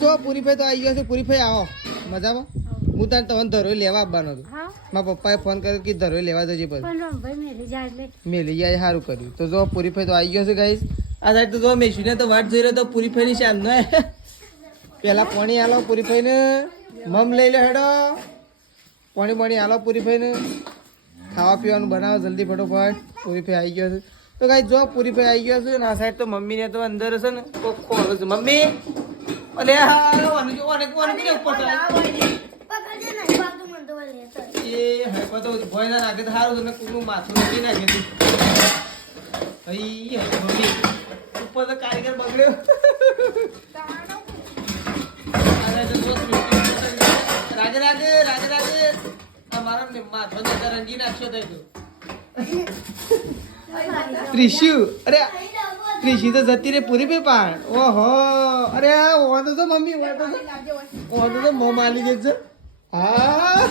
જો પૂરી ભાઈ તો આવી ગયો છે. પૂરી ભાઈ આવો મજામાં. હું તાર તમને ધરોઈ લેવા આવવાનો હતો. મારા પપ્પાએ ફોન કર્યો કે ધરોઈ લેવા જજે પછી મેલી જાય સારું કર્યું. તો જો પૂરી ભાઈ તો આવી ગયો છે ગાઈસ. આ સાઈડ તો જો મેશીને તો વાટ જોઈ રહ્યો તો પૂરી ભાઈ ની શાન પેલા પાણી આલો પૂરી ભાઈ ને મમ લઈ લો હેડો પાણી આલો પૂરી ભાઈ ને ખાવા પીવાનું બનાવો જલ્દી ફટોફટ. પૂરી ભાઈ આવી ગયો છે. તો ગાઈસ જો પૂરી ભાઈ આવી ગયો છે. આ સાઈડ તો મમ્મી ને તો અંદર છે ને તો ખોલો છે મમ્મી. અલે હા ઓને કે ઉપર એ હરપા તો ભોય ના નાખે તો સારું ને કુનું માથું નથી નાખે તું ભાઈ મમ્મી ઉપર તો કારીગર બગડ્યો. રાગે રાગે રાગે રાગે મારો માથો ને રંગી નાખ્યો તો ત્રિશુ. અરે ત્રિશુ તો જતી રે પૂરી પે પાણ. ઓહો અરે વાંધો તો મમ્મી વાંધો તો મો માલી ગઈ છે. હા